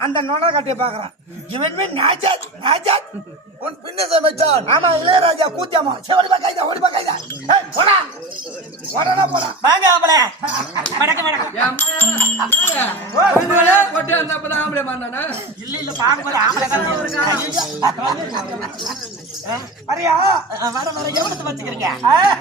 அந்த நோனா கட்டிய பாக்குறான் இவனுமே நாஜாத் நாஜாத் உன் பின்னசை மச்சான். ஆமா இளையராஜா கூத்தியாமா செவடிப்பா கைதா ஓடிப்பா கைதா போடா போடா போடா வாங்க ஆம்பளை மடக்க மடக்க கொட்டி அந்த ஆம்பளை மாட்டானா இல்ல இல்ல பாக்கும்போது ஆம்பளை வரியா வர வர எவ்வளவு வச்சுக்கிறீங்க